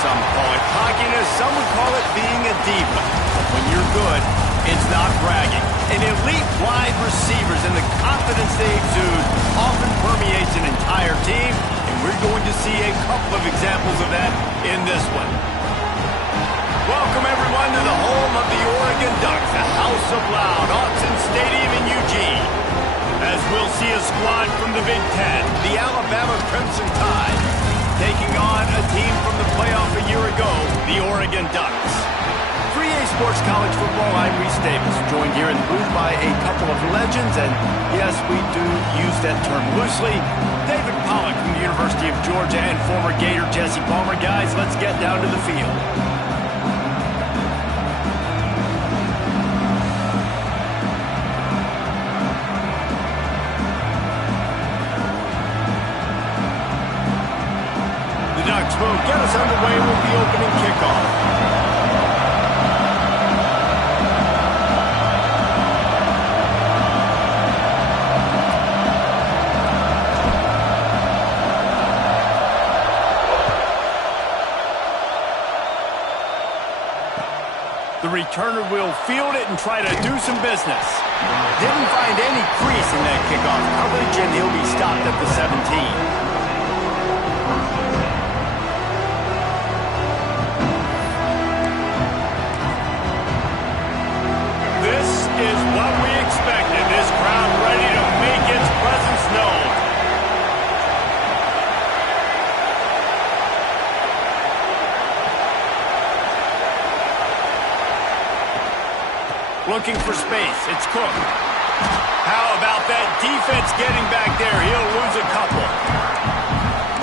some call it cockiness, some would call it being a diva. When you're good, it's not bragging. And elite wide receivers and the confidence they exude often permeates an entire team, and we're going to see a couple of examples of that in this one. Welcome, everyone, to the home of the Oregon Ducks, the House of Loud, Autzen Stadium in Eugene. As we'll see a squad from the Big Ten, the Alabama Crimson Tide, taking on a team from the playoff a year ago, the Oregon Ducks. 3A Sports College Football, I'm Reese Davis, joined here in the booth by a couple of legends, and yes, we do use that term loosely. David Pollack from the University of Georgia and former Gator Jesse Palmer. Guys, let's get down to the field. The Ducks will get us underway with the opening kickoff. The returner will field it and try to do some business. Didn't find any crease in that kickoff coverage, and he'll be stopped at the 17. This is what we expected. This crowd ready to make its presence known. Looking for space. It's Cook. How about that defense getting back there? He'll lose a couple.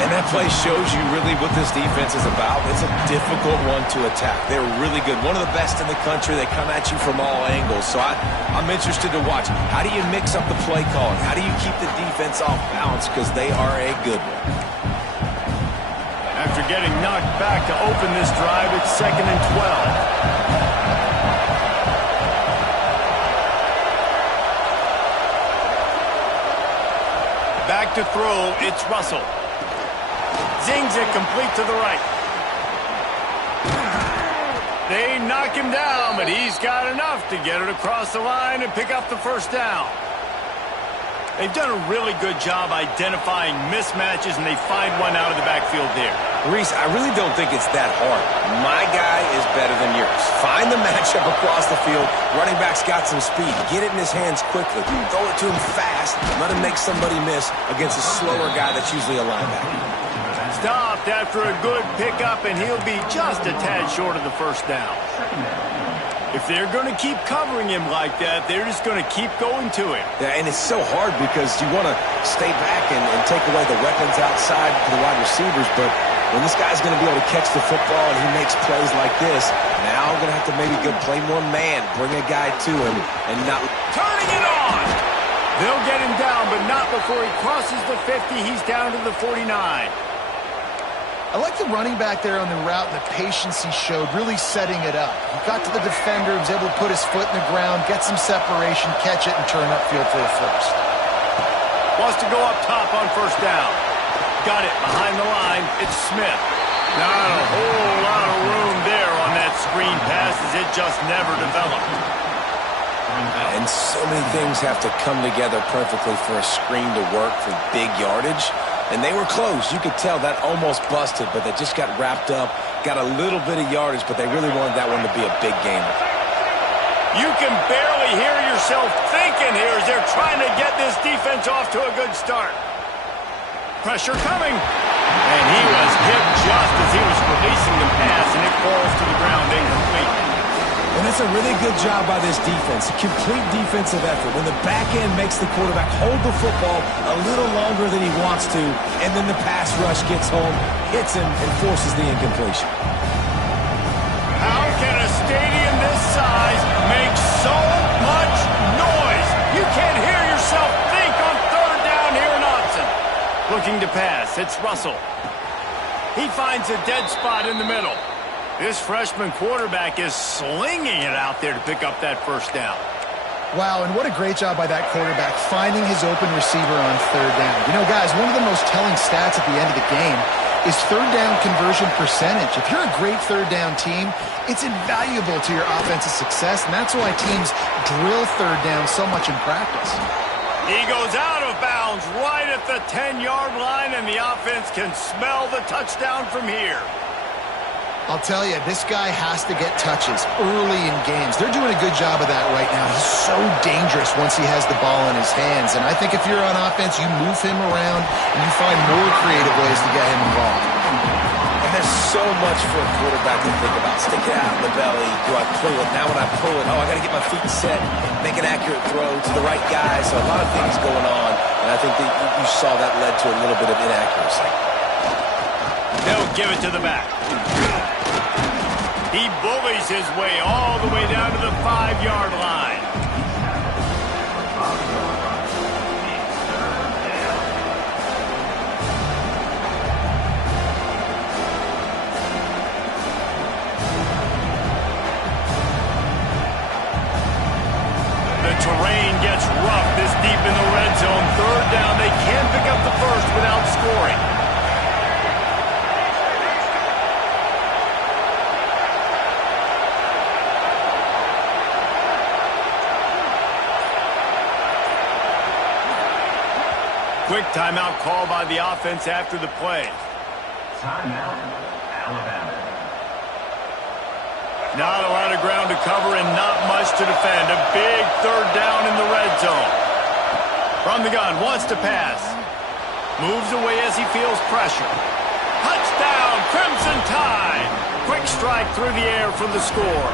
And that play shows you really what this defense is about. It's a difficult one to attack. They're really good. One of the best in the country. They come at you from all angles. So I'm interested to watch. How do you mix up the play calling? How do you keep the defense off balance? Because they are a good one. After getting knocked back to open this drive, it's 2nd and 12. Back to throw, it's Russell. Zings it complete to the right. They knock him down, but he's got enough to get it across the line and pick up the first down. They've done a really good job identifying mismatches, and they find one out of the backfield there. Reese, I really don't think it's that hard. My guy is better than yours. Find the matchup across the field. Running back's got some speed. Get it in his hands quickly. Throw it to him fast. Let him make somebody miss against a slower guy that's usually a linebacker. Stopped after a good pickup, and he'll be just a tad short of the first down. If they're going to keep covering him like that, they're just going to keep going to him. Yeah, and it's so hard because you want to stay back and take away the weapons outside for the wide receivers, but when this guy's going to be able to catch the football and he makes plays like this, now we're going to have to maybe go play more man, bring a guy to him, and not... Turning it on! They'll get him down, but not before he crosses the 50. He's down to the 49. I like the running back there on the route and the patience he showed, really setting it up. He got to the defender, was able to put his foot in the ground, get some separation, catch it, and turn upfield for the first. Wants to go up top on first down. Got it behind the line. It's Smith. Not a whole lot of room there on that screen pass as it just never developed. And so many things have to come together perfectly for a screen to work for big yardage. And they were close. You could tell that almost busted, but they just got wrapped up, got a little bit of yardage, but they really wanted that one to be a big gainer. You can barely hear yourself thinking here as they're trying to get this defense off to a good start. Pressure coming. And he was hit just as he was releasing the pass, and it falls to the ground incomplete. And that's a really good job by this defense. Complete defensive effort. When the back end makes the quarterback hold the football a little longer than he wants to, and then the pass rush gets home, hits him, and forces the incompletion. How can a stadium this size make so much noise? You can't hear yourself think on third down here in Autzen. Looking to pass. It's Russell. He finds a dead spot in the middle. This freshman quarterback is slinging it out there to pick up that first down. Wow, and what a great job by that quarterback finding his open receiver on third down. You know, guys, one of the most telling stats at the end of the game is third down conversion percentage. If you're a great third down team, it's invaluable to your offensive success, and that's why teams drill third down so much in practice. He goes out of bounds right at the 10-yard line, and the offense can smell the touchdown from here. I'll tell you, this guy has to get touches early in games. They're doing a good job of that right now. He's so dangerous once he has the ball in his hands. And I think if you're on offense, you move him around and you find more creative ways to get him involved. And there's so much for a quarterback to think about. Stick it out in the belly. Do I pull it? Now when I pull it, I got to get my feet set, make an accurate throw to the right guy. So a lot of things going on. And I think that you saw that led to a little bit of inaccuracy. They'll give it to the back. He bullies his way all the way down to the 5-yard line. The terrain gets rough this deep in the red zone. Third down, they can't pick up the first without scoring. Quick timeout call by the offense after the play. Timeout, Alabama. Not a lot of ground to cover and not much to defend. A big third down in the red zone. From the gun, wants to pass. Moves away as he feels pressure. Touchdown, Crimson Tide. Quick strike through the air for the score.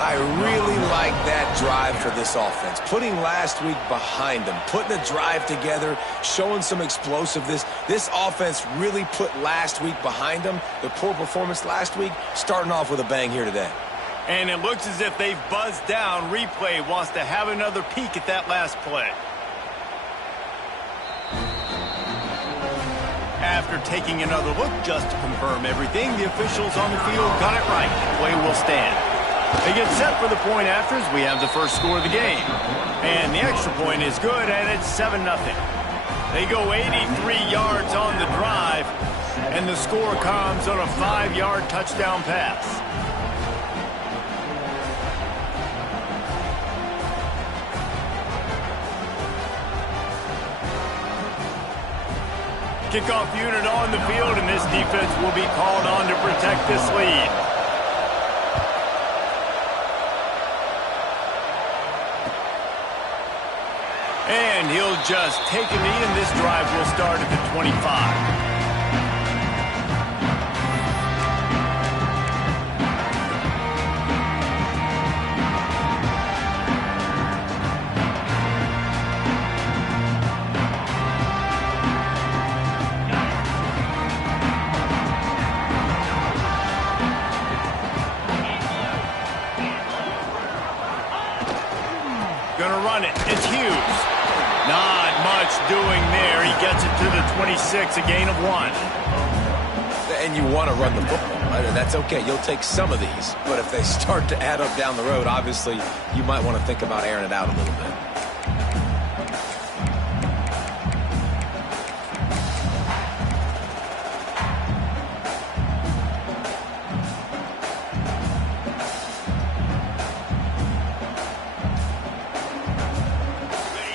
I really like that drive for this offense. Putting last week behind them, putting a drive together, showing some explosiveness. This offense really put last week behind them. The poor performance last week, starting off with a bang here today. And it looks as if they've buzzed down. Replay wants to have another peek at that last play. After taking another look just to confirm everything, the officials on the field got it right. The play will stand. They get set for the point after as we have the first score of the game. And the extra point is good, and it's 7-0. They go 83 yards on the drive, and the score comes on a 5-yard touchdown pass. Kickoff unit on the field, and this defense will be called on to protect this lead. And he'll just take a knee, and this drive will start at the 25. Gonna run it. It's Hughes. Not much doing there. He gets it to the 26, a gain of 1. And you want to run the football. That's okay. You'll take some of these. But if they start to add up down the road, obviously, you might want to think about airing it out a little bit.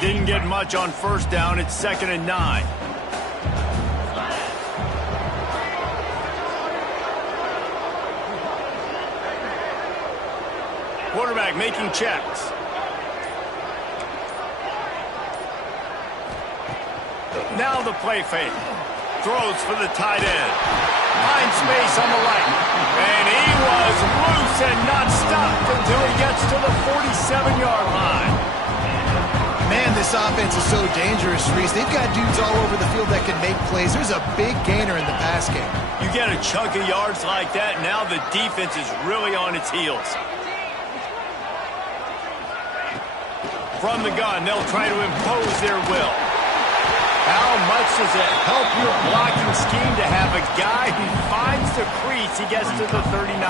Didn't get much on first down. It's 2nd and 9. Quarterback making checks. Now the play fake. Throws for the tight end. Finds space on the right. And he was loose and not stopped until he gets to the 47-yard line. Man, this offense is so dangerous, Reese. They've got dudes all over the field that can make plays. There's a big gainer in the pass game. You get a chunk of yards like that, now the defense is really on its heels. From the gun, they'll try to impose their will. How much does it help your blocking scheme to have a guy who finds the crease? He gets to the 39.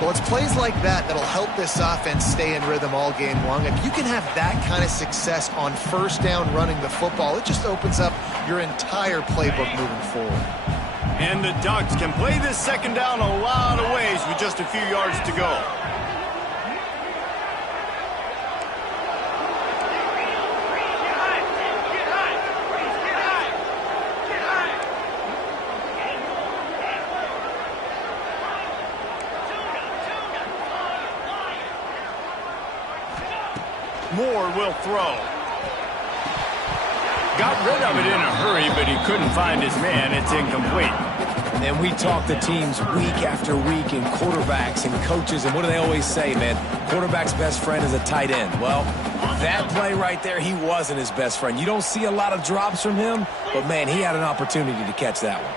Well, it's plays like that that'll help this offense stay in rhythm all game long. If you can have that kind of success on first down running the football, it just opens up your entire playbook moving forward. And the Ducks can play this second down a lot of ways with just a few yards to go. Moore will throw. Got rid of it in a hurry, but he couldn't find his man. It's incomplete. And we talk to teams week after week and quarterbacks and coaches, and what do they always say, man? Quarterback's best friend is a tight end. Well, that play right there, he wasn't his best friend. You don't see a lot of drops from him, but, man, he had an opportunity to catch that one.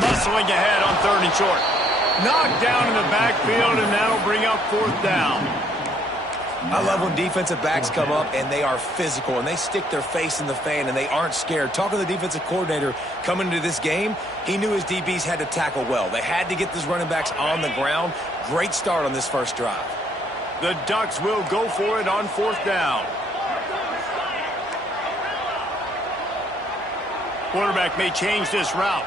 Muscling ahead on 3rd and short. Knocked down in the backfield, and that'll bring up 4th down. I love when defensive backs come up and they are physical and they stick their face in the fan and they aren't scared. Talking to the defensive coordinator coming into this game, he knew his DBs had to tackle well. They had to get these running backs on the ground. Great start on this first drive. The Ducks will go for it on 4th down. Quarterback may change this route.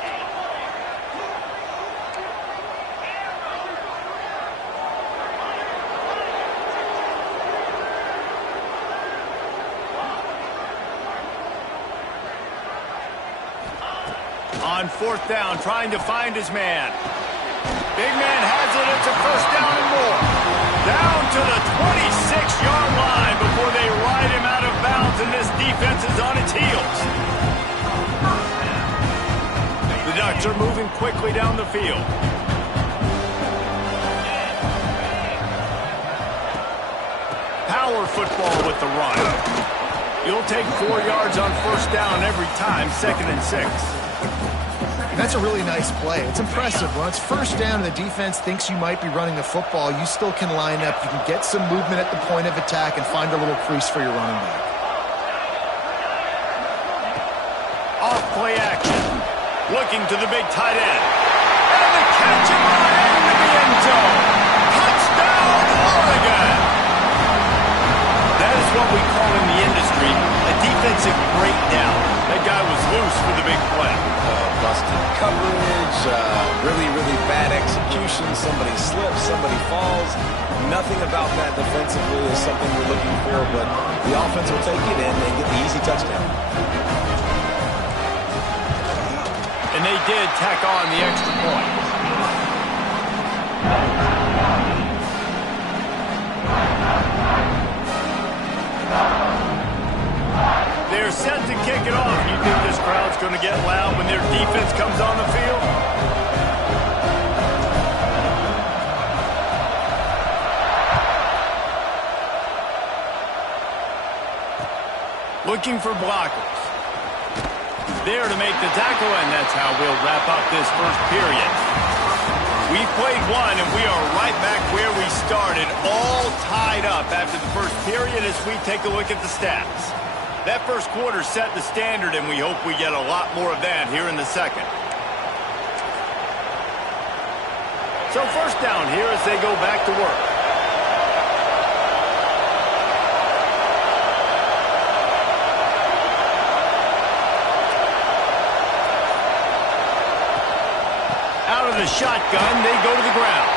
On 4th down, trying to find his man. Big man has it. It's a first down and more. Down to the 26-yard line before they ride him out of bounds, and this defense is on its heels. The Ducks are moving quickly down the field. Power football with the run. You'll take 4 yards on first down every time, 2nd and 6. That's a really nice play. It's impressive. When it's first down and the defense thinks you might be running the football, you still can line up. You can get some movement at the point of attack and find a little crease for your running back. Off play action. Looking to the big tight end. And the catch in line into the end zone. Touchdown, Oregon! That is what we call in the industry a defensive breakdown. That guy was loose for the big play. Busted coverage, really bad execution. Somebody slips, somebody falls. Nothing about that defensively is something we're looking for, but the offense will take it in and get the easy touchdown. And they did tack on the extra point. They're set to kick it off. You think this crowd's going to get loud when their defense comes on the field? Looking for blockers. There to make the tackle, and that's how we'll wrap up this first period. We've played one, and we are right back where we started, all tied up after the first period as we take a look at the stats. That first quarter set the standard, and we hope we get a lot more of that here in the second. So first down here as they go back to work. Out of the shotgun, they go to the ground.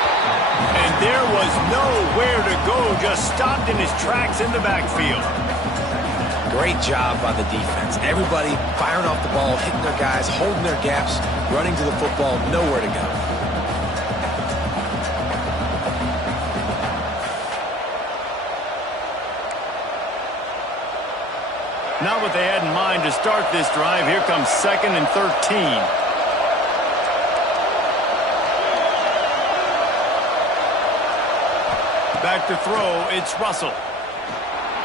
And there was nowhere to go, just stopped in his tracks in the backfield. Great job by the defense. Everybody firing off the ball, hitting their guys, holding their gaps, running to the football, nowhere to go. Not what they had in mind to start this drive. Here comes 2nd and 13. Back to throw, it's Russell.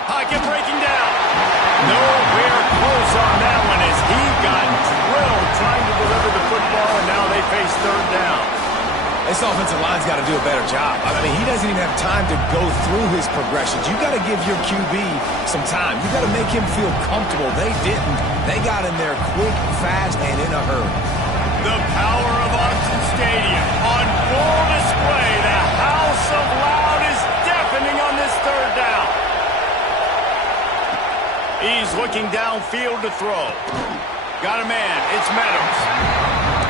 Pocket breaking down. Nowhere close on that one as he got drilled trying to deliver the football, and now they face 3rd down. This offensive line's got to do a better job. I mean, he doesn't even have time to go through his progressions. You got to give your QB some time. You got to make him feel comfortable. They didn't. They got in there quick, fast, and in a hurry. The power of Autzen Stadium on full display. The house of loud is deafening on this third down. He's looking downfield to throw. Got a man. It's Meadows.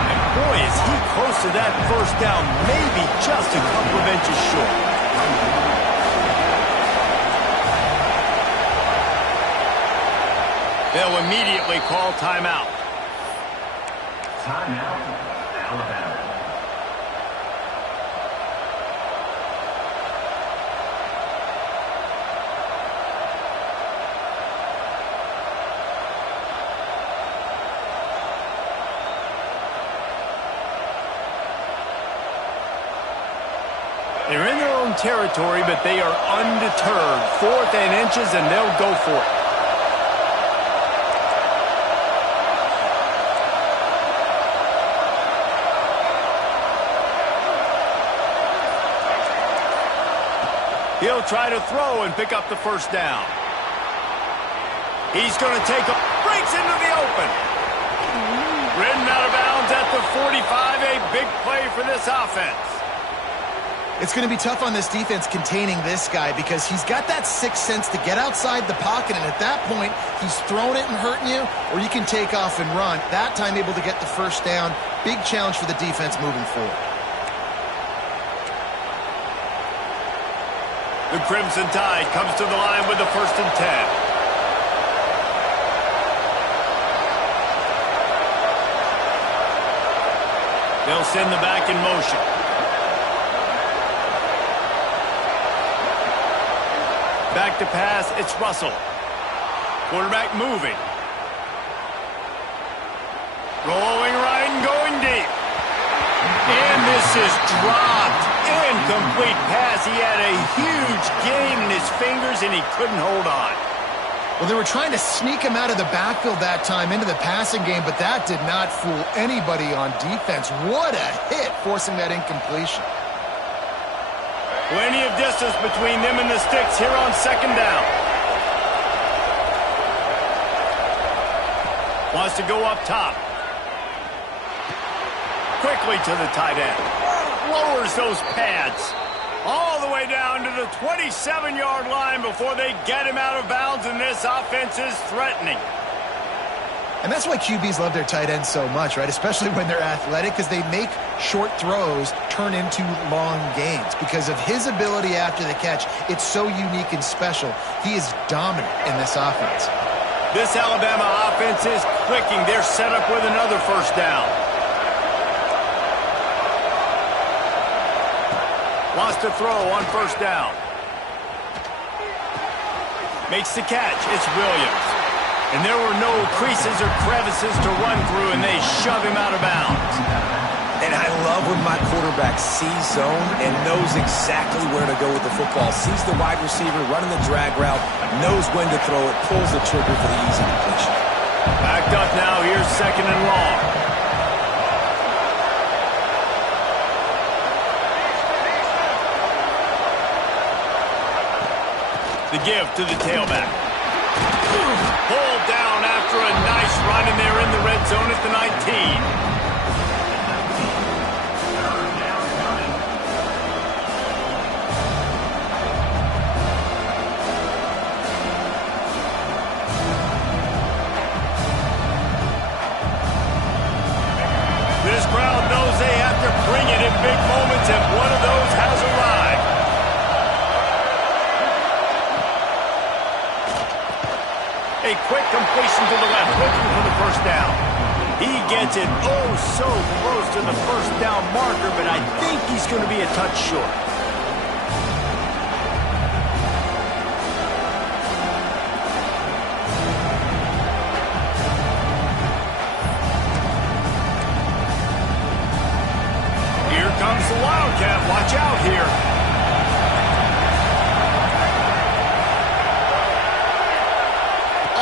And boy, is he close to that first down. Maybe just a couple of inches short. They'll immediately call timeout. Timeout, Alabama. They're in their own territory, but they are undeterred. 4th and inches, and they'll go for it. He'll try to throw and pick up the first down. He's going to take a breaks into the open. Ridden out of bounds at the 45. A big play for this offense. It's going to be tough on this defense containing this guy because he's got that sixth sense to get outside the pocket, and at that point, he's throwing it and hurting you, or you can take off and run. That time able to get the first down. Big challenge for the defense moving forward. The Crimson Tide comes to the line with the 1st and 10. They'll send the back in motion. Back to pass, it's Russell. Quarterback moving. Rolling right and going deep. And this is dropped. Incomplete pass. He had a huge gain in his fingers, and he couldn't hold on. Well, they were trying to sneak him out of the backfield that time into the passing game, but that did not fool anybody on defense. What a hit, forcing that incompletion. Plenty of distance between them and the sticks here on 2nd down. Wants to go up top. Quickly to the tight end. Lowers those pads. All the way down to the 27-yard line before they get him out of bounds, and this offense is threatening. And that's why QBs love their tight ends so much, right? Especially when they're athletic, because they make short throws turn into long gains. Because of his ability after the catch, it's so unique and special. He is dominant in this offense. This Alabama offense is clicking. They're set up with another first down. Wants to throw on 1st down. Makes the catch. It's Williams. And there were no creases or crevices to run through, and they shove him out of bounds. And I love when my quarterback sees zone and knows exactly where to go with the football. Sees the wide receiver running the drag route, knows when to throw it, pulls the trigger for the easy completion. Backed up now. Here's 2nd and long. The give to the tailback. Pulled down after a nice run, and they're in the red zone at the 19. This crowd knows they have to bring it in big moments, and one of those has arrived. A quick completion to the left, looking for the first down. He gets it oh so close to the first down marker, but I think he's going to be a touch short. Here comes the Wildcat. Watch out here.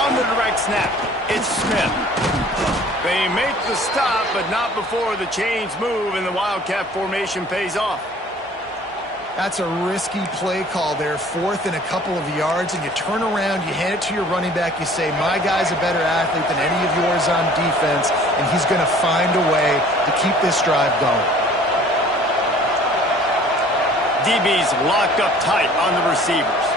The direct snap. It's Smith. They make the stop, but not before the chains move and the Wildcat formation pays off. That's a risky play call there, 4th and a couple of yards, and you turn around, you hand it to your running back, you say, my guy's a better athlete than any of yours on defense, and he's going to find a way to keep this drive going. DB's locked up tight on the receivers.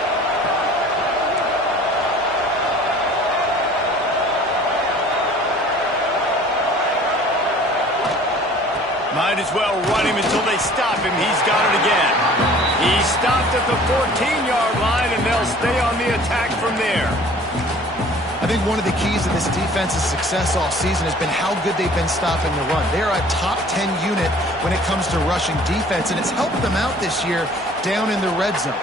Might as well run him until they stop him. He's got it again. He's stopped at the 14-yard line, and they'll stay on the attack from there. I think one of the keys to this defense's success all season has been how good they've been stopping the run. They're a top 10 unit when it comes to rushing defense, and it's helped them out this year down in the red zone.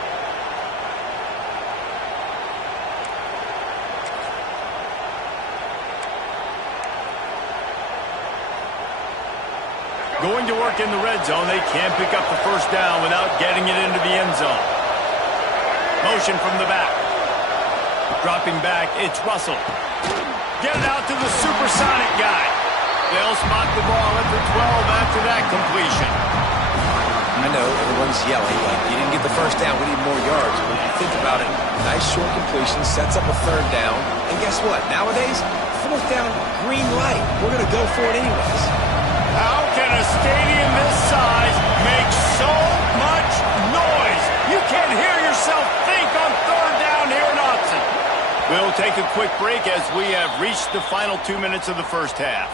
Going to work in the red zone. They can't pick up the first down without getting it into the end zone. Motion from the back. Dropping back, it's Russell. Get it out to the supersonic guy. They'll spot the ball at the 12 after that completion. I know everyone's yelling, like, you didn't get the first down, we need more yards. But if you think about it, nice short completion, sets up a 3rd down. And guess what? Nowadays, 4th down, green light. We're going to go for it anyways. How can a stadium this size make so much noise? You can't hear yourself think on 3rd down here in Autzen. We'll take a quick break as we have reached the final 2 minutes of the first half.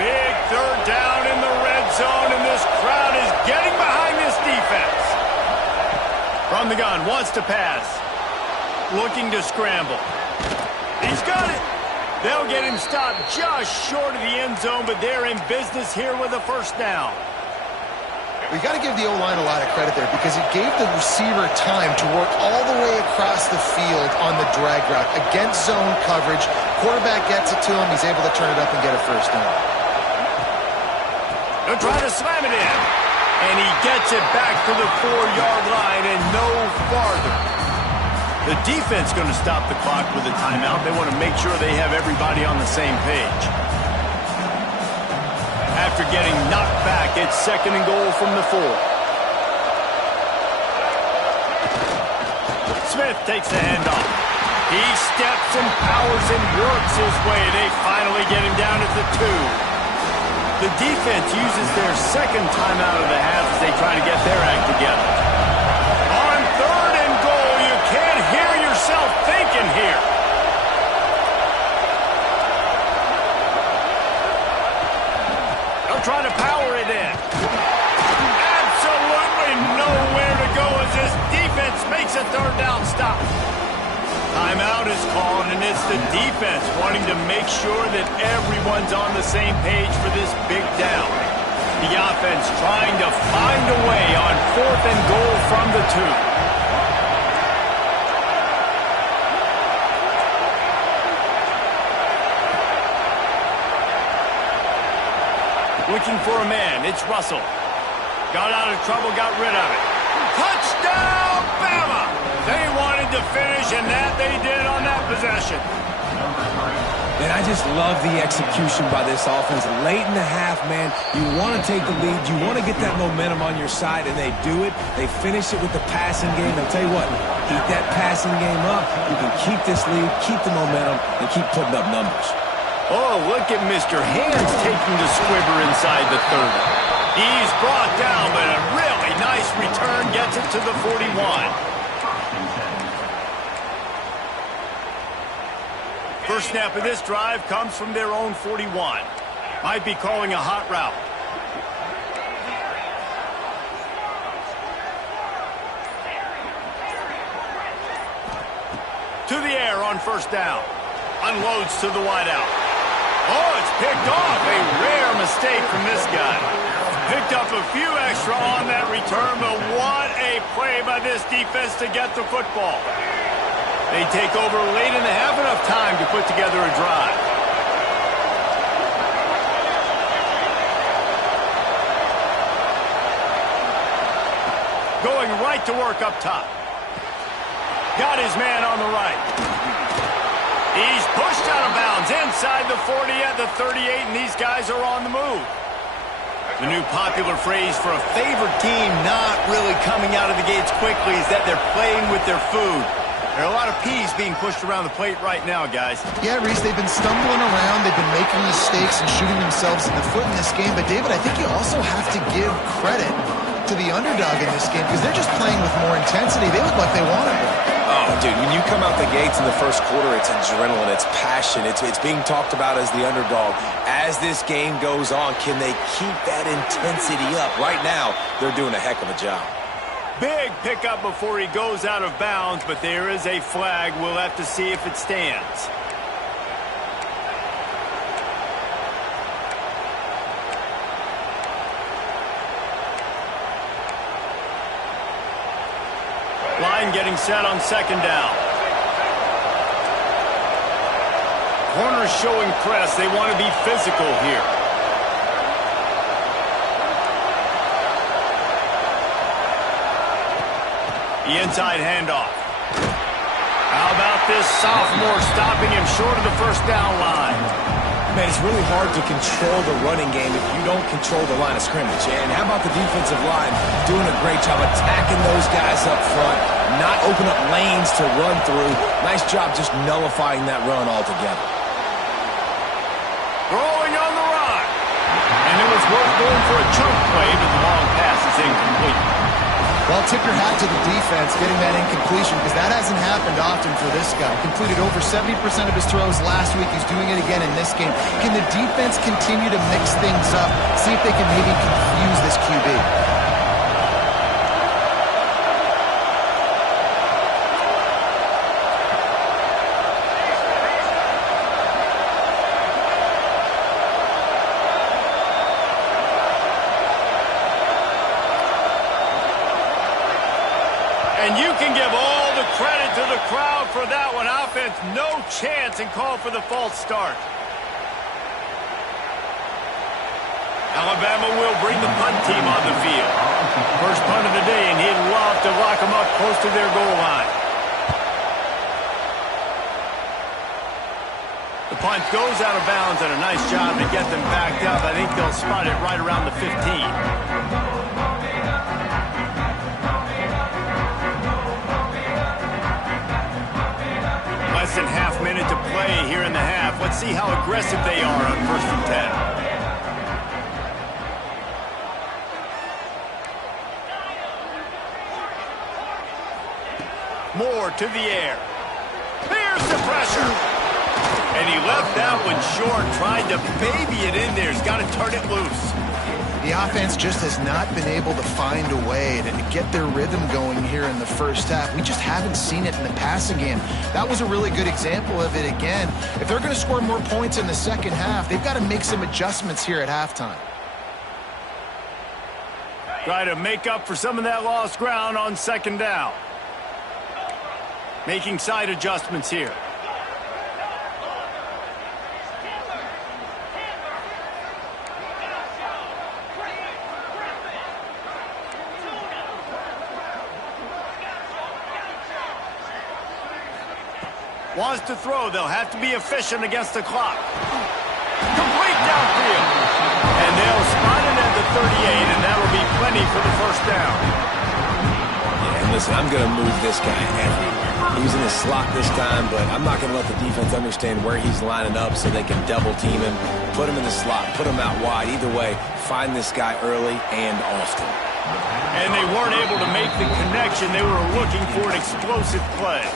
Big 3rd down in the red zone, and this crowd is getting behind this defense. From the gun, wants to pass. Looking to scramble. He's got it. They'll get him stopped just short of the end zone, but they're in business here with a first down. We got to give the O-line a lot of credit there because it gave the receiver time to work all the way across the field on the drag route. Against zone coverage, quarterback gets it to him, he's able to turn it up and get a first down. They'll try to slam it in. And he gets it back to the 4-yard line and no farther. The defense going to stop the clock with a timeout. They want to make sure they have everybody on the same page. After getting knocked back, it's 2nd and goal from the 4. Smith takes the handoff. He steps and powers and works his way. They finally get him down at the 2. The defense uses their 2nd timeout of the half as they try to get their act together. On 3rd and goal, you can't hear yourself thinking here. They'll try to power it in. Absolutely nowhere to go as this defense makes a 3rd down stop. Timeout is called, and it's the defense wanting to make sure that everyone's on the same page for this big down. The offense trying to find a way on 4th and goal from the 2. Looking for a man, it's Russell. Got out of trouble, got rid of it. Touchdown, Bama! They wanted to finish, and that they did on that possession. And I just love the execution by this offense. Late in the half, man, you want to take the lead. You want to get that momentum on your side, and they do it. They finish it with the passing game. I'll tell you what, keep that passing game up. You can keep this lead, keep the momentum, and keep putting up numbers. Oh, look at Mr. Hands taking the squibber inside the 30. He's brought down, but a really nice return gets it to the 41. First snap of this drive comes from their own 41. Might be calling a hot route. To the air on 1st down. Unloads to the wideout. Oh, it's picked off. A rare mistake from this guy. Picked up a few extra on that return, but what a play by this defense to get the football. They take over late in the half, enough time to put together a drive. Going right to work up top. Got his man on the right. He's pushed out of bounds inside the 40 at the 38, and these guys are on the move. The new popular phrase for a favored team not really coming out of the gates quickly is that they're playing with their food. There are a lot of peas being pushed around the plate right now, guys. Yeah, Reese, they've been stumbling around. They've been making mistakes and shooting themselves in the foot in this game. But, David, I think you also have to give credit to the underdog in this game because they're just playing with more intensity. They look like they want it. Oh, dude, when you come out the gates in the first quarter, it's adrenaline, it's passion, it's being talked about as the underdog. As this game goes on, can they keep that intensity up? Right now, they're doing a heck of a job. Big pickup before he goes out of bounds, but there is a flag. We'll have to see if it stands. Line getting set on second down. Corners showing press. They want to be physical here. The inside handoff. How about this sophomore stopping him short of the first down line? Man, it's really hard to control the running game if you don't control the line of scrimmage. And how about the defensive line doing a great job attacking those guys up front, not open up lanes to run through. Nice job just nullifying that run altogether. Throwing on the run. And it was worth going for a chunk play, but the long pass is incomplete. Well, tip your hat to the defense getting that incompletion because that hasn't happened often for this guy. Completed over 70% of his throws last week. He's doing it again in this game. Can the defense continue to mix things up? See if they can maybe confuse this QB. And you can give all the credit to the crowd for that one. Offense, no chance, and call for the false start. Alabama will bring the punt team on the field. First punt of the day, and he'd love to lock them up close to their goal line. The punt goes out of bounds, and a nice job to get them backed up. I think they'll spot it right around the 15. Less than half minute to play here in the half. Let's see how aggressive they are on 1st and 10. Moore to the air. Here's the pressure. And he left that one short. Tried to baby it in there. He's got to turn it loose. The offense just has not been able to find a way to get their rhythm going here in the first half. We just haven't seen it in the passing game. That was a really good example of it again. If they're going to score more points in the second half, they've got to make some adjustments here at halftime. Try to make up for some of that lost ground on second down. Making side adjustments here. Wants to throw. They'll have to be efficient against the clock. Complete downfield. And they'll spot it at the 38, and that'll be plenty for the first down. Yeah, and listen, I'm going to move this guy everywhere. He was in the slot this time, but I'm not going to let the defense understand where he's lining up so they can double team him, put him in the slot, put him out wide. Either way, find this guy early and often. And they weren't able to make the connection. They were looking for an explosive play.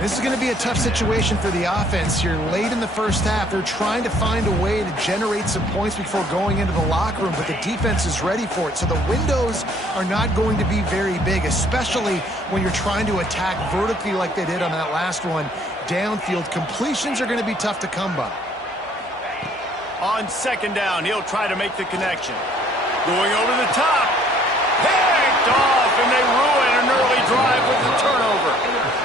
This is going to be a tough situation for the offense here. Late in the first half, they're trying to find a way to generate some points before going into the locker room, but the defense is ready for it. So the windows are not going to be very big, especially when you're trying to attack vertically like they did on that last one. Downfield completions are going to be tough to come by. On second down, he'll try to make the connection. Going over the top. Picked off, and they ruin an early drive with the turnover.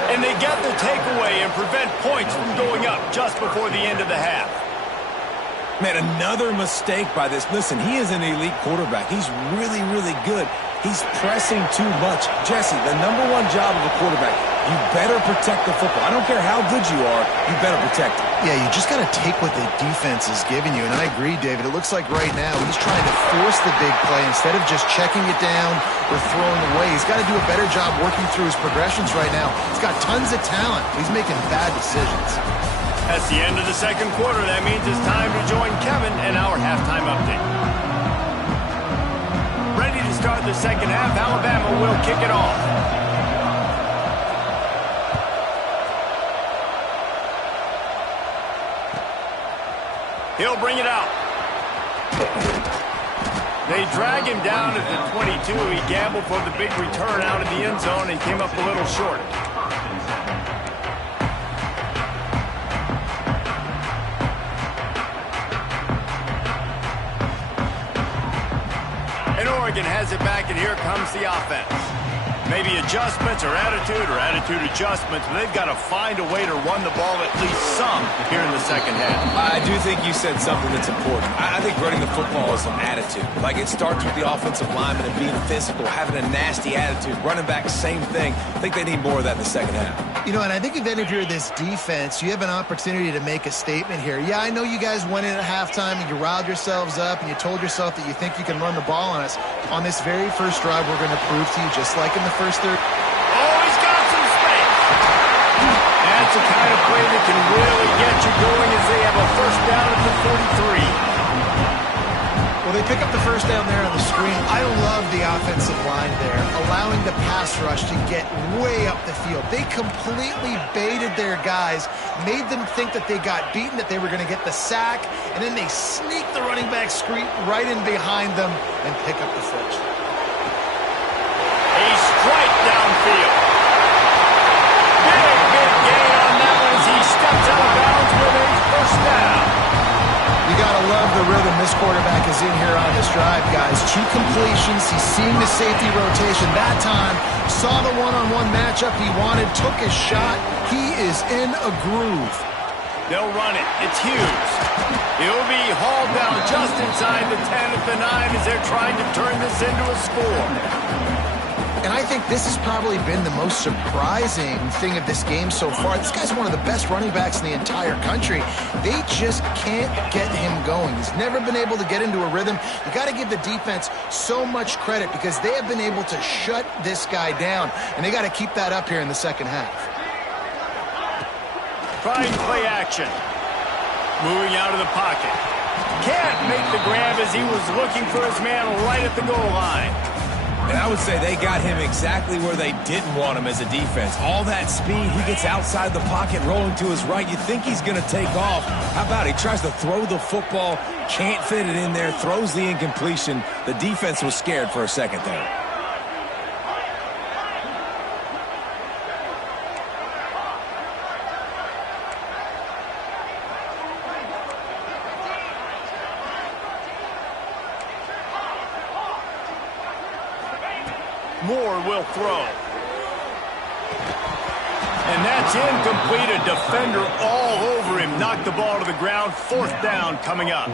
And they get the takeaway and prevent points from going up just before the end of the half. Man, another mistake by this. Listen, he is an elite quarterback. He's really, really good. He's pressing too much. Jesse, the #1 job of a quarterback You better protect the football. I don't care how good you are, you better protect it. Yeah, you just got to take what the defense is giving you, and I agree, David. It looks like right now he's trying to force the big play instead of just checking it down or throwing away. He's got to do a better job working through his progressions right now. He's got tons of talent. He's making bad decisions. That's the end of the second quarter. That means it's time to join Kevin and our halftime update. Ready to start the second half. Alabama will kick it off. He'll bring it out. They drag him down at the 22. He gambled for the big return out of the end zone and came up a little short. And Oregon has it back, and here comes the offense. Maybe adjustments or attitude adjustments, but they've got to find a way to run the ball at least some here in the second half. I do think you said something that's important. I think running the football is an attitude. Like, it starts with the offensive lineman and being physical, having a nasty attitude. Running back, same thing. I think they need more of that in the second half. You know, and I think if you're this defense, you have an opportunity to make a statement here. Yeah, I know you guys went in at halftime and you riled yourselves up and you told yourself that you think you can run the ball on us. On this very first drive, we're going to prove to you, just like in the first third. Oh, he's got some space. That's the kind of play that can really get you going as they have a first down at the 43. Well, they pick up the first down there on the screen. I love the offensive line there, allowing the pass rush to get way up the field. They completely baited their guys, made them think that they got beaten, that they were going to get the sack, and then they sneak the running back screen right in behind them and pick up the first. A strike downfield. Big gain on that one as he steps out of bounds with a first down. You got to love the rhythm this quarterback is in here on this drive, guys. 2 completions. He's seeing the safety rotation. That time, saw the one-on-one matchup he wanted, took his shot. He is in a groove. They'll run it. It's Hughes. He'll be hauled down just inside the 10 at the 9 as they're trying to turn this into a score. And I think this has probably been the most surprising thing of this game so far. This guy's one of the best running backs in the entire country. They just can't get him going. He's never been able to get into a rhythm. You got to give the defense so much credit because they have been able to shut this guy down, and they got to keep that up here in the second half. Trying play action. Moving out of the pocket. Can't make the grab as he was looking for his man right at the goal line. And I would say they got him exactly where they didn't want him as a defense. All that speed, he gets outside the pocket, rolling to his right. You think he's going to take off. How about he tries to throw the football, can't fit it in there, throws the incompletion. The defense was scared for a second there. Moore will throw. And that's incomplete. A defender all over him. Knocked the ball to the ground. Fourth down coming up.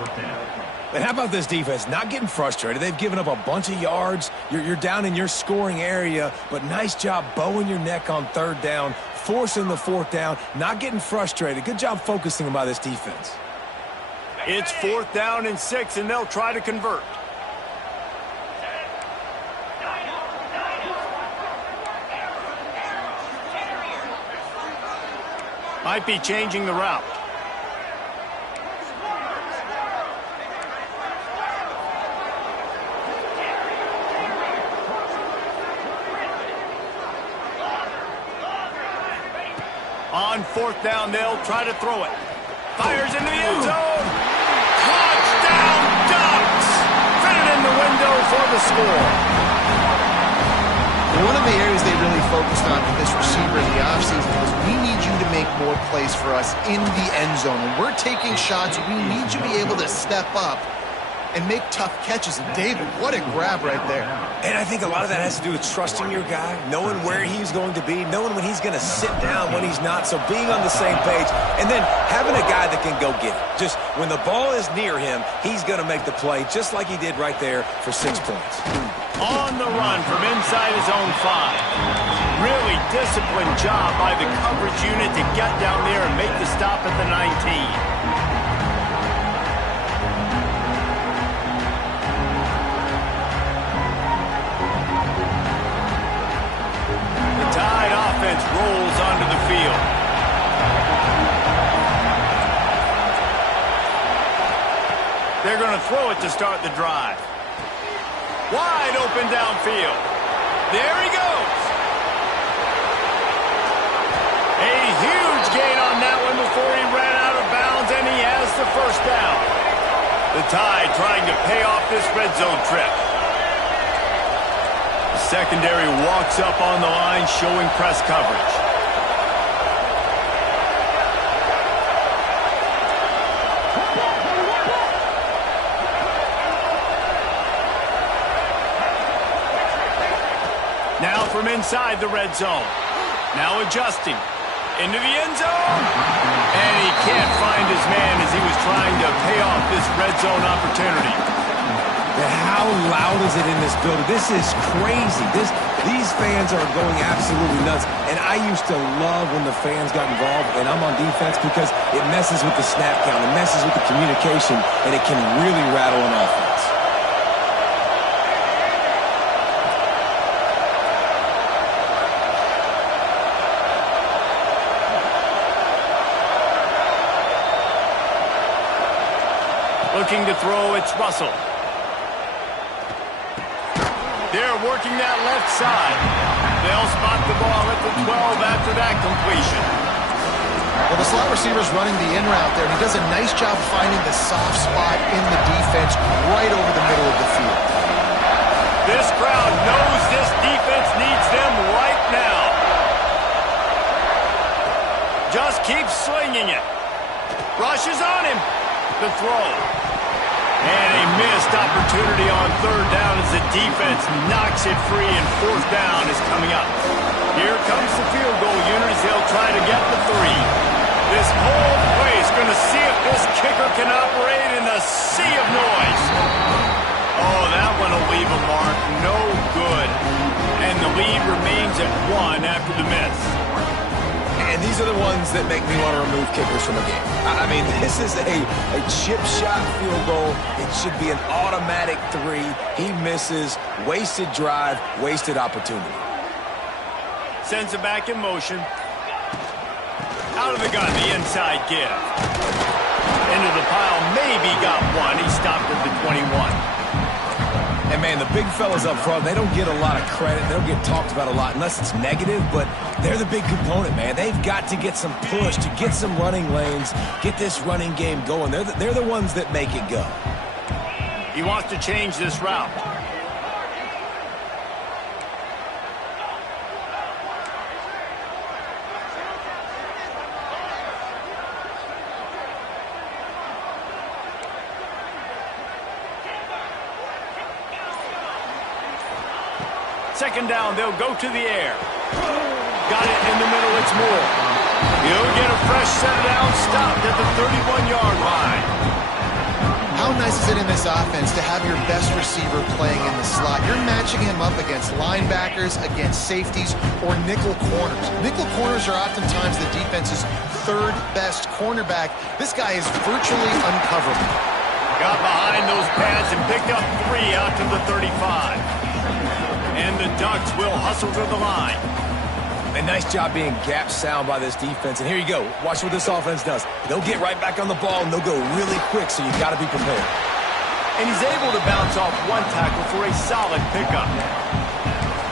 And how about this defense? Not getting frustrated. They've given up a bunch of yards. You're down in your scoring area, but nice job bowing your neck on third down, forcing the fourth down, not getting frustrated. Good job focusing by this defense. It's 4th down and 6, and they'll try to convert. Might be changing the route. On 4th down, they'll try to throw it. Fires into the end zone. Touchdown, Ducks! Fitted in the window for the score. One of the areas they really focused on with this receiver in the offseason was we need you to make more plays for us in the end zone. When we're taking shots, we need you to be able to step up and make tough catches. And David, what a grab right there. And I think a lot of that has to do with trusting your guy, knowing where he's going to be, knowing when he's going to sit down, when he's not, so being on the same page, and then having a guy that can go get it. Just when the ball is near him, he's going to make the play, just like he did right there for 6 points. On the run from inside his own 5. Really disciplined job by the coverage unit to get down there and make the stop at the 19. Offense rolls onto the field. They're going to throw it to start the drive. Wide open downfield. There he goes. A huge gain on that one before he ran out of bounds, and he has the first down. The Tide trying to pay off this red zone trip. Secondary walks up on the line, showing press coverage. Now from inside the red zone. Now adjusting. Into the end zone. And he can't find his man as he was trying to pay off this red zone opportunity. How loud is it in this building? This is crazy. These fans are going absolutely nuts. And I used to love when the fans got involved, and I'm on defense, because it messes with the snap count, it messes with the communication, and it can really rattle an offense. Looking to throw, it's Russell. They're working that left side. They'll spot the ball at the 12 after that completion. Well, the slot receiver's running the in route there, and he does a nice job finding the soft spot in the defense right over the middle of the field. This crowd knows this defense needs them right now. Just keep slinging it. Rushes on him. The throw. And a missed opportunity on third down as the defense knocks it free, and fourth down is coming up. Here comes the field goal unit as they'll try to get the 3. This whole place going to see if this kicker can operate in the sea of noise. Oh, that one will leave a mark. No good. And the lead remains at 1 after the miss. And these are the ones that make me want to remove kickers from a game. I mean, this is a chip shot field goal. It should be an automatic 3. He misses. Wasted drive, wasted opportunity. Sends it back in motion. Out of the gun, the inside give. Into the pile, maybe got one. He stopped at the 21. And, man, the big fellas up front, they don't get a lot of credit. They don't get talked about a lot unless it's negative, but they're the big component, man. They've got to get some push, to get some running lanes, get this running game going. They're the ones that make it go. He wants to change this route. Second down, they'll go to the air. Got it in the middle, it's Moore. He'll get a fresh set down, stopped at the 31-yard line. How nice is it in this offense to have your best receiver playing in the slot? You're matching him up against linebackers, against safeties, or nickel corners. Nickel corners are oftentimes the defense's third best cornerback. This guy is virtually uncoverable. Got behind those pads and picked up 3 out to the 35. And the Ducks will hustle to the line. A nice job being gap sound by this defense. And here you go. Watch what this offense does. They'll get right back on the ball, and they'll go really quick, so you got to be prepared. And he's able to bounce off one tackle for a solid pickup.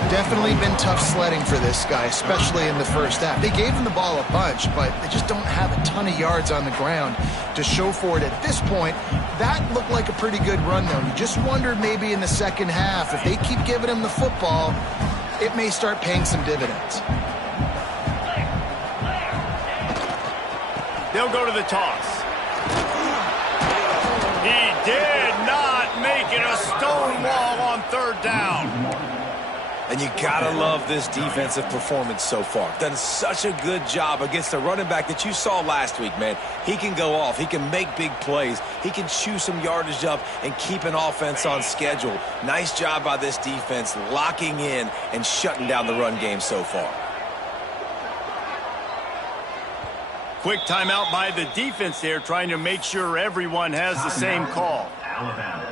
Definitely been tough sledding for this guy, especially in the first half. They gave him the ball a bunch, but they just don't have a ton of yards on the ground to show for it at this point. That looked like a pretty good run, though. You just wondered maybe in the second half, if they keep giving him the football, it may start paying some dividends. They'll go to the toss. He did not make it a stone wall on third down. And you gotta love this defensive performance so far. Done such a good job against a running back that you saw last week, man. He can go off. He can make big plays. He can chew some yardage up and keep an offense on schedule. Nice job by this defense locking in and shutting down the run game so far. Quick timeout by the defense there, trying to make sure everyone has the same call. Alabama.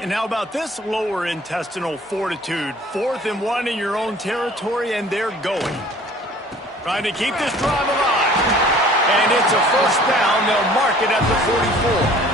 And how about this lower intestinal fortitude? 4th and 1 in your own territory, and they're going. Trying to keep this drive alive. And it's a first down. They'll mark it at the 44.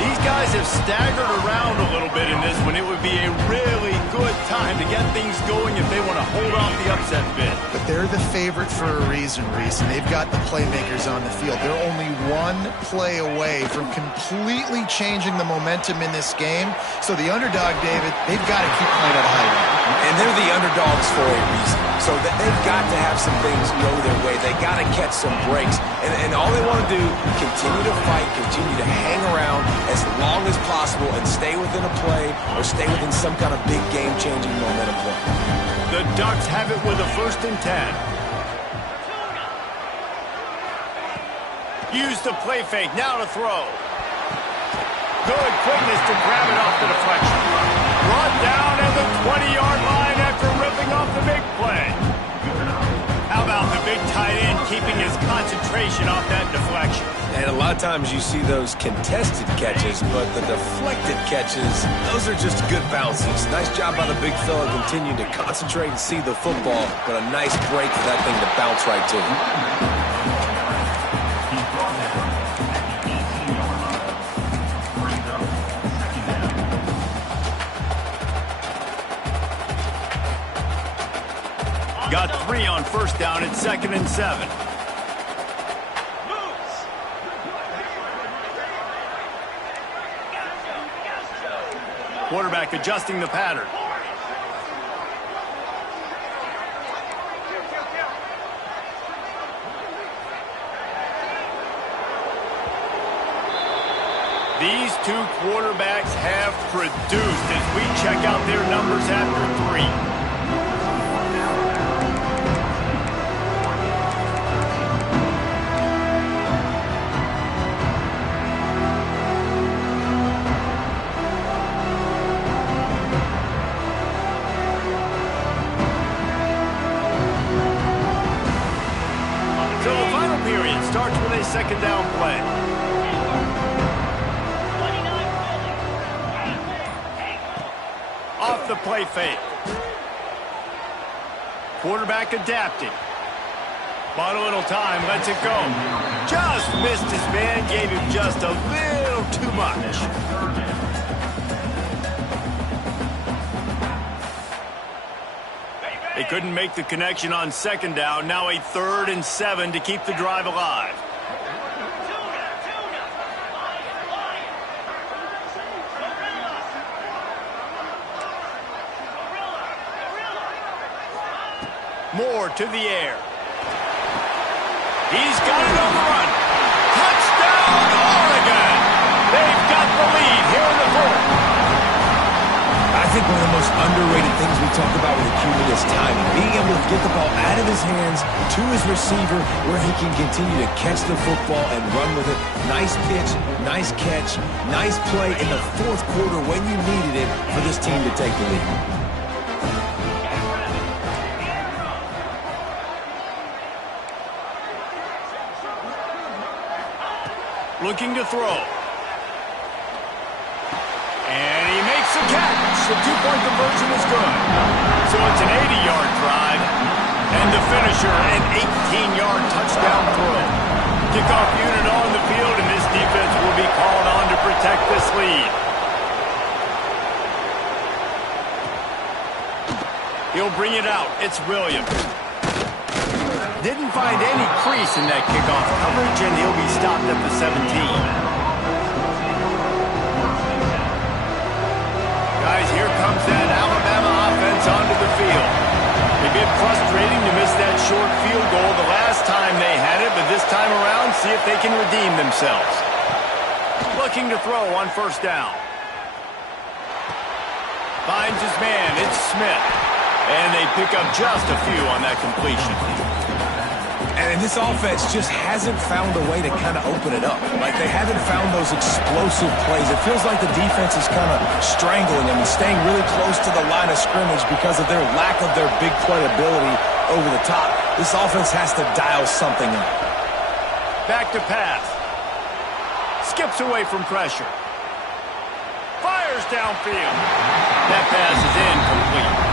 These guys have staggered around a little bit in this one. It would be a really good time to get things going if they want to hold off the upset bid. But they're the favorite for a reason, Reese, and they've got the playmakers on the field. They're only one play away from completely changing the momentum in this game. So the underdog, David, they've got to keep playing at a high level. And they're the underdogs for a reason. So they've got to have some things go their way. They got to catch some breaks. And all they want to do, continue to fight, continue to hang around as long as possible and stay within a play or stay within some kind of big game-changing momentum play. The Ducks have it with a 1st and 10. Use the play fake, now to throw. Good quickness to grab it off the deflection. Brought down at the 20-yard line after ripping off the big play. How about the big tight end keeping his concentration off that deflection? And a lot of times you see those contested catches, but the deflected catches, those are just good bounces. Nice job by the big fella continuing to concentrate and see the football, but a nice break for that thing to bounce right to. Got 3 on first down at 2nd and 7. Quarterback adjusting the pattern. These two quarterbacks have produced as we check out their numbers after 3. Starts with a 2nd down play. Off the play fake. Quarterback adapting. Bought a little time, lets it go. Just missed his man, gave him just a little too much. They couldn't make the connection on 2nd down. Now a 3rd and 7 to keep the drive alive. Moore to the air. He's got it on the run. Touchdown, Oregon! They've got the lead here in the 4th. I think one of the most underrated things we talk about with Acuity is timing. Being able to get the ball out of his hands to his receiver where he can continue to catch the football and run with it. Nice pitch, nice catch, nice play in the 4th quarter when you needed it for this team to take the lead. Looking to throw. And he makes the catch. The 2-point conversion is good. So it's an 80-yard drive. And the finisher, an 18-yard touchdown throw. Kickoff unit on the field, and this defense will be called on to protect this lead. He'll bring it out. It's Williams. Didn't find any crease in that kickoff coverage, and he'll be stopped at the 17. Guys, here comes that Alabama offense onto the field. A bit frustrating to miss that short field goal the last time they had it, but this time around, see if they can redeem themselves. Looking to throw on first down. Finds his man. It's Smith. And they pick up just a few on that completion. And this offense just hasn't found a way to kind of open it up. Like, they haven't found those explosive plays. It feels like the defense is kind of strangling them and staying really close to the line of scrimmage because of their lack of their big play ability over the top. This offense has to dial something up. Back to pass. Skips away from pressure. Fires downfield. That pass is incomplete.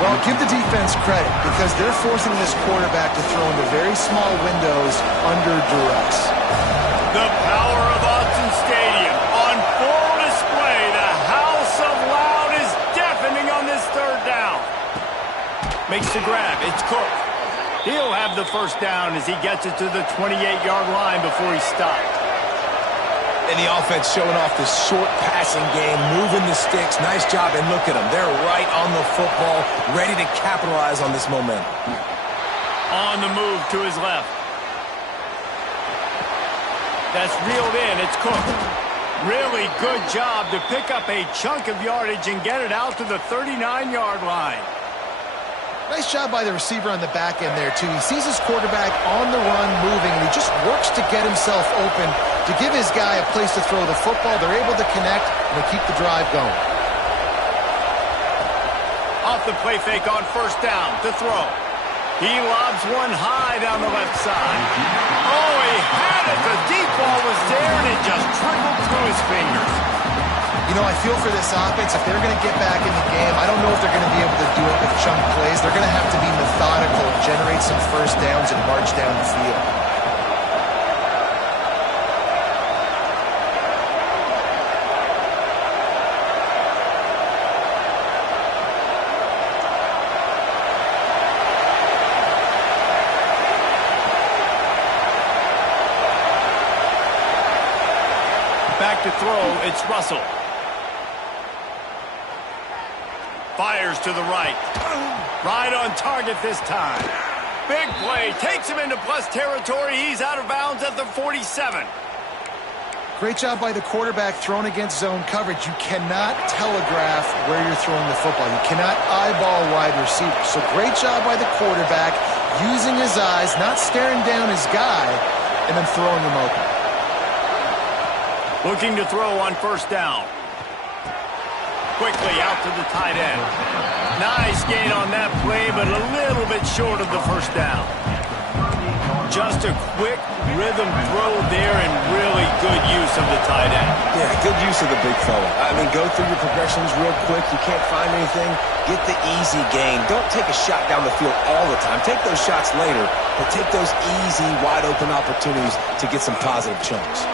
Well, give the defense credit because they're forcing this quarterback to throw into very small windows under duress. The power of Autzen Stadium on full display. The house of loud is deafening on this third down. Makes the grab. It's Cook. He'll have the first down as he gets it to the 28-yard line before he stopped. And the offense showing off this short passing game, moving the sticks. Nice job, and look at them. They're right on the football, ready to capitalize on this momentum. On the move to his left. That's reeled in. It's Cook. Really good job to pick up a chunk of yardage and get it out to the 39-yard line. Nice job by the receiver on the back end there, too. He sees his quarterback on the run moving, and he just works to get himself open to give his guy a place to throw the football. They're able to connect, and they keep the drive going. Off the play fake on first down to throw. He lobs one high down the left side. Oh, he had it. The deep ball was there, and it just trickled through his fingers. You know, I feel for this offense, if they're going to get back in the game, I don't know if they're going to be able to do it with chunk plays. They're going to have to be methodical, generate some first downs, and march down the field. Back to throw, it's Russell. Fires to the right. Right on target this time. Big play. Takes him into plus territory. He's out of bounds at the 47. Great job by the quarterback thrown against zone coverage. You cannot telegraph where you're throwing the football. You cannot eyeball wide receivers. So great job by the quarterback using his eyes, not staring down his guy, and then throwing him open. Looking to throw on first down. Quickly out to the tight end. Nice gain on that play, but a little bit short of the first down. Just a quick rhythm throw there and really good use of the tight end. Yeah, good use of the big fella. I mean, go through your progressions real quick. You can't find anything. Get the easy gain. Don't take a shot down the field all the time. Take those shots later, but take those easy, wide-open opportunities to get some positive chunks.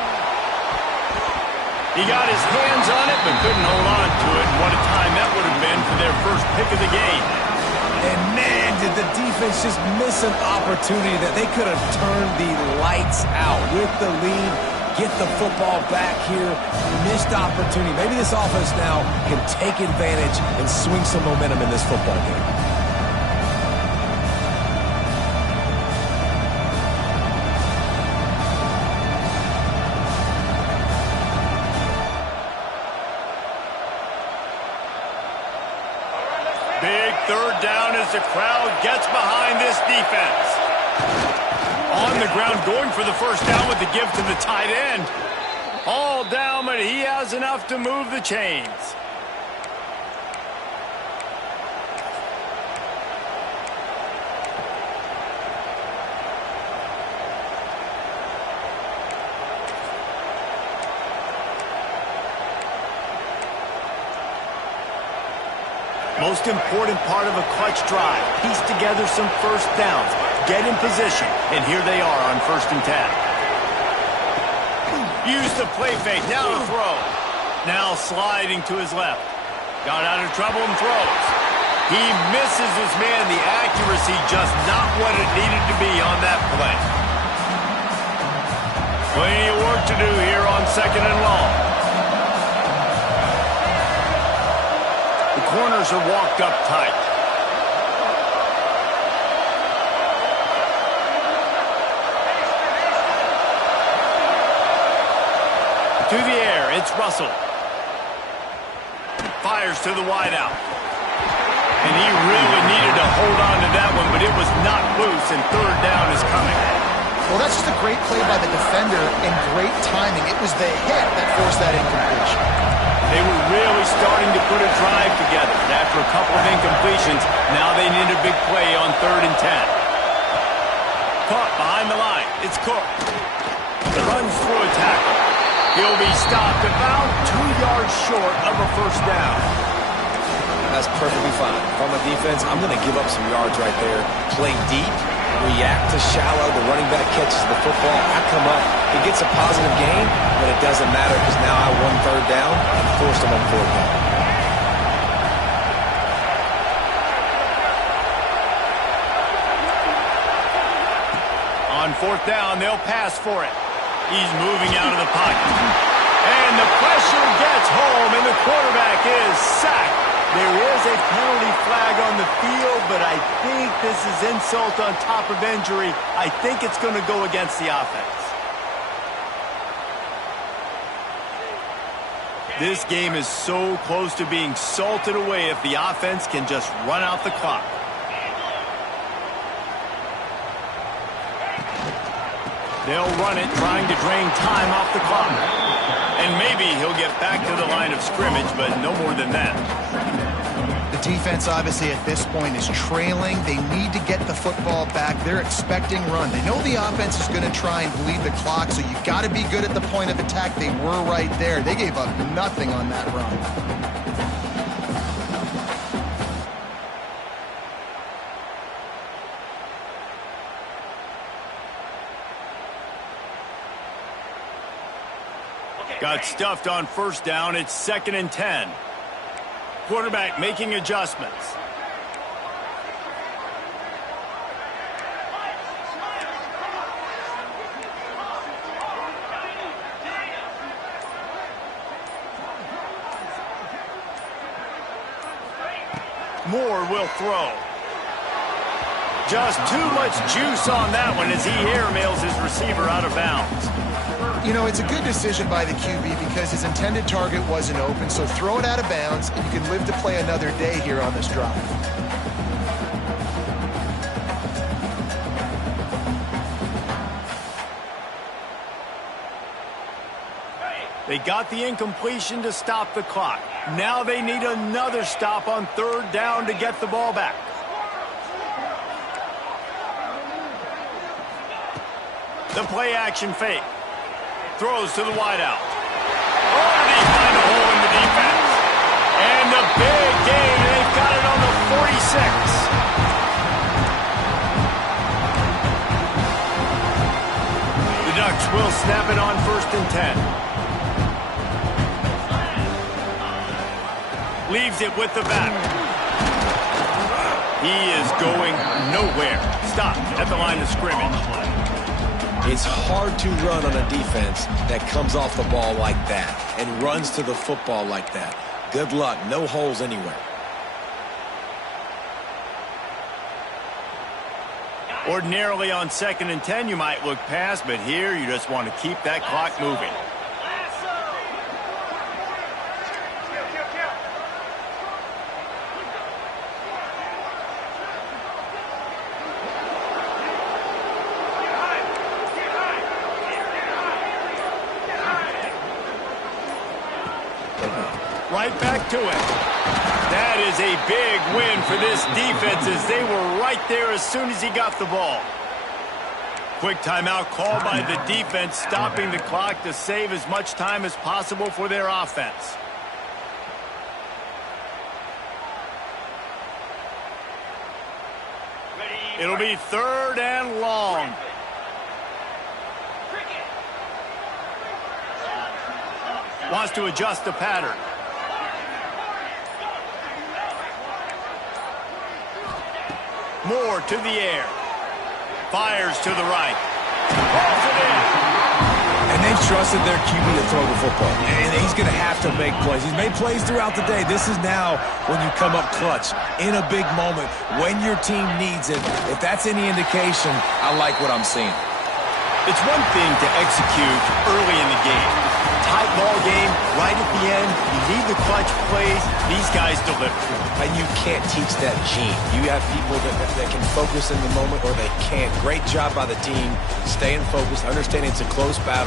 He got his hands on it, but couldn't hold on to it. And what a time that would have been for their first pick of the game. And man, did the defense just miss an opportunity that they could have turned the lights out with the lead, get the football back here. Missed opportunity. Maybe this offense now can take advantage and swing some momentum in this football game. Big third down as the crowd gets behind this defense. On the ground, going for the first down with the give to the tight end. All down, but he has enough to move the chains. Most important part of a clutch drive. Piece together some first downs. Get in position. And here they are on 1st and 10. Use the play fake. Now to throw. Now sliding to his left. Got out of trouble and throws. He misses his man. The accuracy just not what it needed to be on that play. Plenty of work to do here on 2nd and long. Corners are walked up tight. To the air, it's Russell. Fires to the wideout. And he really needed to hold on to that one, but it was not loose, and third down is coming. Well, that's just a great play by the defender and great timing. It was the hit that forced that incompletion. They were really starting to put a drive together. And after a couple of incompletions, now they need a big play on 3rd and 10. Caught behind the line. It's Cook. Runs through a tackle. He'll be stopped about 2 yards short of a first down. That's perfectly fine. If I'm a defense, I'm going to give up some yards right there. Play deep, react to shallow. The running back catches the football. I come up. He gets a positive gain, but it doesn't matter because now I won 3rd down and forced him on 4th down. On 4th down, they'll pass for it. He's moving out of the pocket. And the pressure gets home, and the quarterback is sacked. There is a penalty flag on the field, but I think this is insult on top of injury. I think it's going to go against the offense. This game is so close to being salted away if the offense can just run out the clock. They'll run it, trying to drain time off the clock. And maybe he'll get back to the line of scrimmage, but no more than that. The defense, obviously, at this point is trailing. They need to get the football back. They're expecting run. They know the offense is going to try and bleed the clock, so you've got to be good at the point of attack. They were right there. They gave up nothing on that run. Got stuffed on 1st down. It's 2nd and 10. Quarterback making adjustments. Moore will throw. Just too much juice on that one as he airmails his receiver out of bounds. You know, it's a good decision by the QB because his intended target wasn't open, so throw it out of bounds, and you can live to play another day here on this drive. They got the incompletion to stop the clock. Now they need another stop on 3rd down to get the ball back. The play action fake. Throws to the wideout. Oh, and they find a hole in the defense. And the big gain, and they've got it on the 46. The Ducks will snap it on 1st and 10. Leaves it with the back. He is going nowhere. Stopped at the line of scrimmage. It's hard to run on a defense that comes off the ball like that and runs to the football like that. Good luck. No holes anywhere. Ordinarily on 2nd and 10, you might look past, but here you just want to keep that clock moving. Right back to it. That is a big win for this defense as they were right there as soon as he got the ball. Quick timeout called by the defense, stopping the clock to save as much time as possible for their offense. It'll be 3rd and long. Wants to adjust the pattern. Moore to the air. Fires to the right. Pulls it in. And they've trusted their QB to throw the football. And he's going to have to make plays. He's made plays throughout the day. This is now when you come up clutch in a big moment when your team needs it. If that's any indication, I like what I'm seeing. It's one thing to execute early in the game. tight ball game right at the end. You need the clutch plays. These guys deliver. And you can't teach that gene. You have people that can focus in the moment or they can't. Great job by the team, staying focused, understanding it's a close battle.